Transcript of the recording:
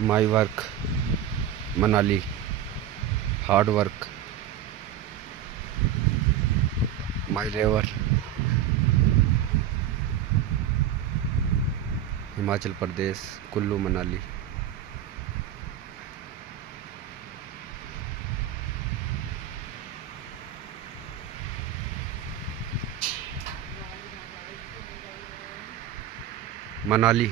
My work Manali, hard work my labour, Himachal Pradesh, Kullu Manali. Manali.